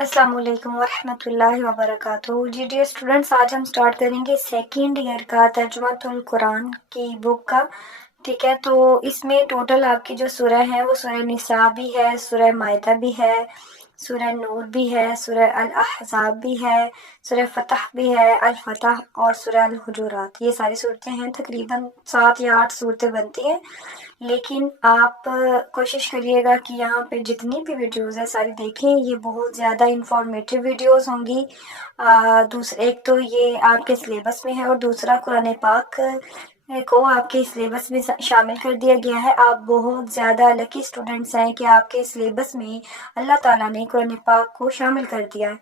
अस्सलाम वालेकुम वरहमतुल्लाहि वबरकातुहू। जी डियर स्टूडेंट्स, आज हम स्टार्ट करेंगे सेकेंड ईयर का तर्जुमातुल कुरान की बुक का। ठीक है, तो इसमें टोटल आपकी जो सूरह है वो सूरह निसा भी है, सूरह माइदा भी है, सूरह नूर भी है, सूरह अल अहज़ाब भी है, सूरह फतह भी है, अल फतह और सूरह अल हुजुरात। ये सारी सूरतें हैं, तकरीबन 7 या 8 सूरतें बनती हैं। लेकिन आप कोशिश करिएगा कि यहाँ पे जितनी भी वीडियोस है सारी देखें, ये बहुत ज़्यादा इंफॉर्मेटिव वीडियोस होंगी। दूसरा, एक तो ये आपके सिलेबस में है और दूसरा कुरान पाक को आपके सिलेबस में शामिल कर दिया गया है। आप बहुत ज़्यादा लकी स्टूडेंट्स हैं कि आपके सिलेबस में अल्लाह ताला ने कुरान पाक को शामिल कर दिया है।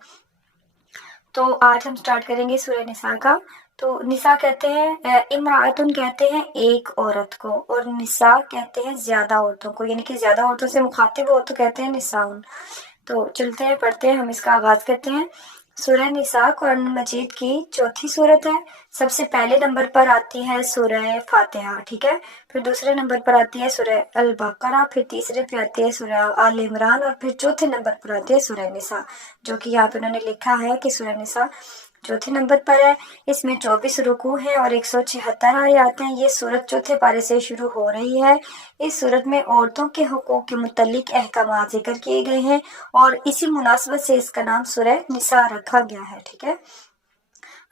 तो आज हम स्टार्ट करेंगे सूरह निसा का। तो निसा कहते हैं, इमरातुन कहते हैं एक औरत को, और निसा कहते हैं ज्यादा औरतों को, यानी कि ज्यादा औरतों से मुखातिब हो तो कहते हैं निसाउन। तो चलते हैं, पढ़ते हैं, हम इसका आगाज करते हैं। सूरह निसा कुरान मजीद की चौथी सूरत है। सबसे पहले नंबर पर आती है सूरह फातिहा, ठीक है। फिर दूसरे नंबर पर आती है सूरह अल बकरा, फिर तीसरे पे आती है सूरह आल इमरान, और फिर चौथे नंबर पर आती है सूरह निसा, जो कि यहाँ पे उन्होंने लिखा है कि सूरह निसा चौथे नंबर पर है। इसमें 24 रुकू हैं और 176 आयत हैं। ये सूरत चौथे पारे से शुरू हो रही है। इस सूरत में औरतों के हुकूक के मुतल्लिक अहकाम जिक्र किए गए हैं और इसी मुनासबत से इसका नाम सूरह निसा रखा गया है, ठीक है।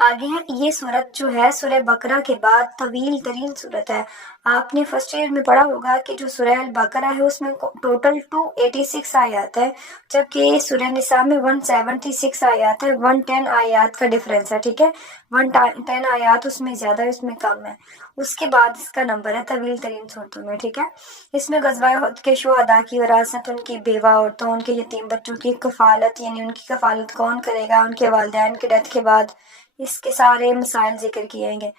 आगे है, ये सूरत जो है सूरह बकरा के बाद तवील तरीन सूरत है। आपने फर्स्ट ईयर में पढ़ा होगा कि जो सूरह अल बकरा है उसमें टोटल 286 आयत है, जबकि सूरह निसा में 176 आयत है। 110 आयत का डिफरेंस है, ठीक है। 110 आयत उसमें ज्यादा है, उसमें कम है। उसके बाद इसका नंबर है तवील तरीन सूरतों में, ठीक है। इसमें गज़वा उहद के शुहदा की विरासत, उनकी बेवा औरतों, उनके यतीम बच्चों की कफालत, यानी उनकी कफालत कौन करेगा उनके वालिदैन की डेथ के बाद, इसके सारे मसाइल जिक्र किए गए।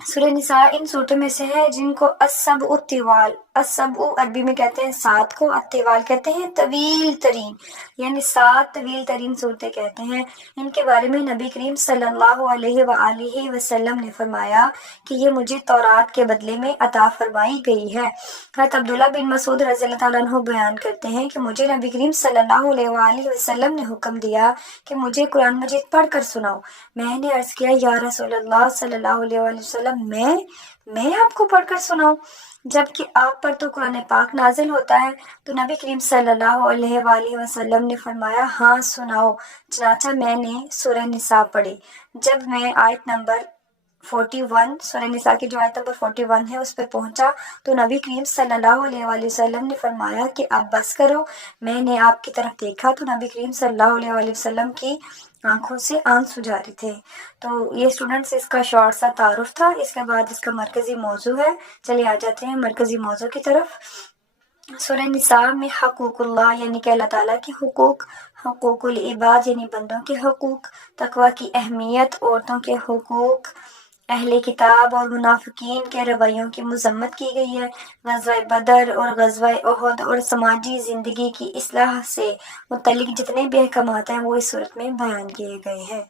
सूरह निसा इन सूरतों में से है जिनको अस्सबउ तिवाल, अस्सबउ अरबी में कहते हैं 7 को, अत्तिवाल कहते हैं तवील तरीन, यानी 7 तवील तरीन सूरतें कहते हैं। इनके बारे में नबी करीम सल्लल्लाहु अलैहि वसल्लम ने फरमाया कि ये मुझे तौरात के बदले में अता फरमाई गई है। हज़रत अब्दुल्ला बिन मसूद रज़ियल्लाहु ताला अन्हु बयान करते हैं कि मुझे नबी करीम सल्लल्लाहु अलैहि वसल्लम ने हुक्म दिया कि मुझे कुरान मजीद पढ़कर सुनाओ। मैंने अर्ज किया, या रसूलल्लाह सल्लल्लाहु अलैहि वसल्लम, मैं आपको पढ़कर सुनाऊं, जबकि आप पर तो कुरान पाक नाजिल होता है। तो नबी करीम सल्लल्लाहु अलैहि वसल्लम ने फरमाया, हाँ सुनाओ। चनाचा मैंने सूरह निसा पढ़ी। जब मैं आयत नंबर 41, सूरह निसा की जो आयत नंबर 41 है उस पर पहुंचा तो नबी करीम सल्लल्लाहु अलैहि वसल्लम ने फरमाया कि आप बस करो। मैंने आपकी तरफ देखा तो नबी करीम सल्लल्लाहु अलैहि वसल्लम की आंखों से आंसू जारी थे। तो ये स्टूडेंट्स इसका शॉर्ट सा तारुफ था। इसके बाद इसका मरकजी मौजू है। चलिए आ जाते हैं मरकजी मौजू की तरफ। सूरह निसा में हकूकुल्लाह यानी कि अल्लाह ताला के हुकूक, हुकूकुल इबाद यानी बंदों के हुकूक, तकवा की अहमियत, औरतों के हुकूक, अहले किताब और मुनाफिकीन के रवैयों की मजम्मत की गई है। गज़वा बदर और गज़वा उहद और समाजी ज़िंदगी की इस्लाह से मुतल्लिक जितने भी अहकामात हैं वो इस सूरत में बयान किए गए हैं।